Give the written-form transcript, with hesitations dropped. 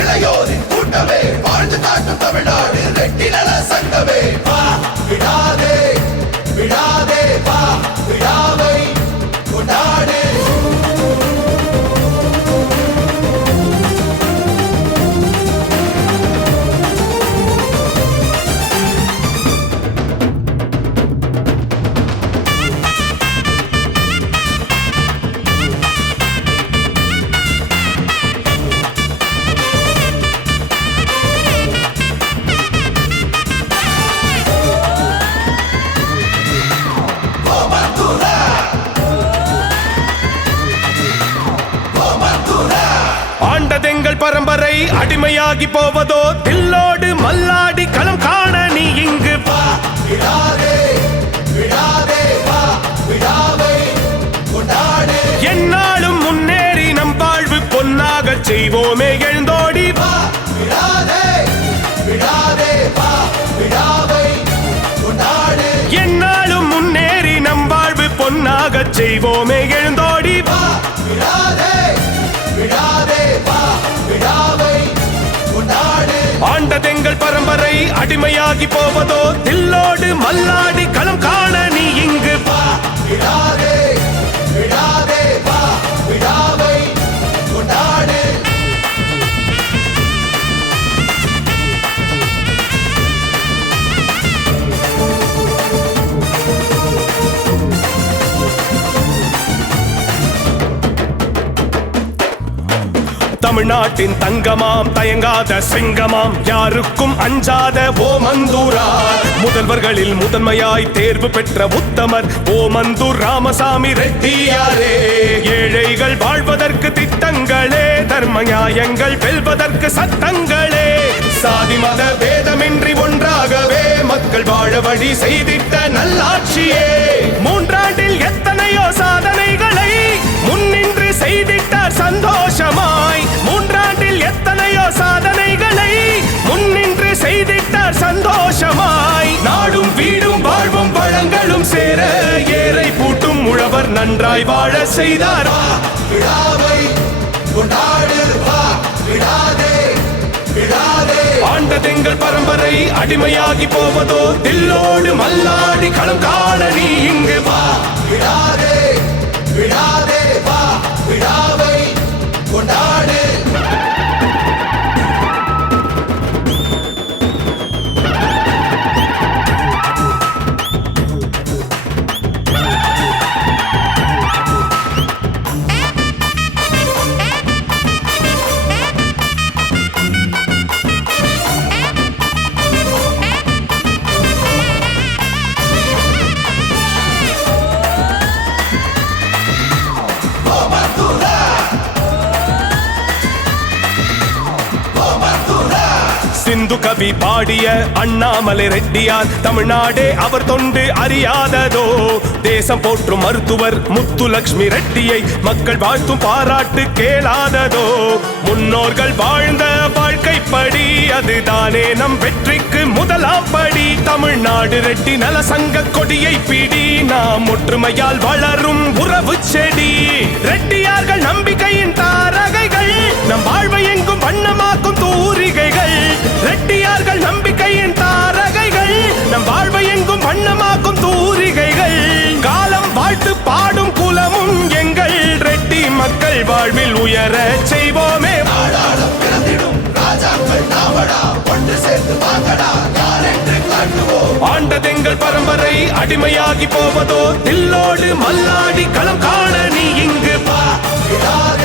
இளையோரின் கூட்டமே வாழ்ந்து காட்டும் தமிழ்நாடு ரெட்டி நல சங்கமே வா விடாதே விடாதே வா விடாவை கொண்டாடு. ஆண்டதெங்கள் பரம்பரை அடிமையாகி போவதோ தில்லோடு மல்லாடி களம் காண நீ இங்கு வா விடாதே விடாதே வா விடாவை கொண்டாடு. என்னாலும் முன்னேறி நம் வாழ்வு பொன்னாக செய்வோமே எழுந்தோடி வா விடாதே விடாதே வா விடாவை கொண்டாடு. என்னாலும் முன்னேறி நம் வாழ்வு பொன்னாக செய்வோமே எழுந்தோடி வா விடாதே விடாதே வா விடாவை கொண்டாடு. ஆண்டதெங்கள் பரம்பரை அடிமையாகி போவதோ தில்லோடு மல்லாடி களம் காண நீ இங்கு வா விடாதே விடாதே வா விடாவை கொண்டாடு. தமிழ்நாட்டின் தங்கமாம் தயங்காத சிங்கமாம் யாருக்கும் அஞ்சாத ஓமந்தூரா முதல்வர்களில் முதன்மையாய் தேர்வு பெற்ற உத்தமர் ஓமந்தூர் ராமசாமி ரெட்டியாரே. ஏழைகள் வாழ்வதற்கு திட்டங்களே தர்ம நியாயங்கள் வெல்வதற்கு சட்டங்களே சாதி மத பேதமின்றி ஒன்றாகவே மக்கள் வாழ வழி செய்திட்ட நல்லாட்சியே. மூன்றாண்டில் எத்தனையோ சாதனைகளை முன்னின்று செய்திட்டார் சந்தோஷமாய். மூன்றாண்டில் எத்தனையோ சாதனைகளை முன்னின்று செய்திட்டார் சந்தோஷமாய். நாடும் வீடும் வாழ்வும் வளங்களும் சேர ஏரை பூட்டும் உழவர் நன்றாய் வாழ செய்தார். விடாவை கொண்டாடு வா விடாதே விடாதே. ஆண்டதெங்கள் பரம்பரை அடிமையாகி போவதோ தில்லோடு மல்லாடி களம் காண நீ இங்கு வா விடாதே விடாதே வா விடாவை கொண்டாடு. சிந்து கவி பாடிய அண்ணாமலை ரெட்டியார் தமிழ்நாடே அவர் தொண்டு அறியாததோ. தேசம் போற்றும் மருத்துவர் முத்துலட்சுமி ரெட்டியை மக்கள் வாழ்த்தும் பாராட்டு கேளாததோ. முன்னோர்கள் வாழ்ந்த வாழ்க்கைப்படி அதுதானே நம் வெற்றிக்கு முதலாம் படி. தமிழ்நாடு ரெட்டி நல சங்க கொடியை பிடி நாம் ஒற்றுமையால் வளரும் உறவு செடி. ரெட்டியார்கள் நம்பிக்கையின் தாரகைகள் நம் வாழ்வை எங்கும் வண்ணமாக்கும் தூரிகைகள். ரெட்டியார்கள் நம்பிக்கையின் தாரகைகள் நம் வாழ்வை எங்கும் வண்ணமாக்கும் தூரிகைகள். காலம் வாழ்த்து பாடும் குலமும் எங்கள் ரெட்டி மக்கள் வாழ்வில் உயர செய்வோமே. நாடாளும் பிறந்திடும் ராஜாக்கள் நாமடா ஒன்று சேர்ந்து வாங்கடா யார் என்று காட்டுவோம். ஆண்டதெங்கள் பரம்பரை அடிமையாகி போவதோ தில்லோடு மல்லாடி களம் காண நீ இங்கு வா விடாதே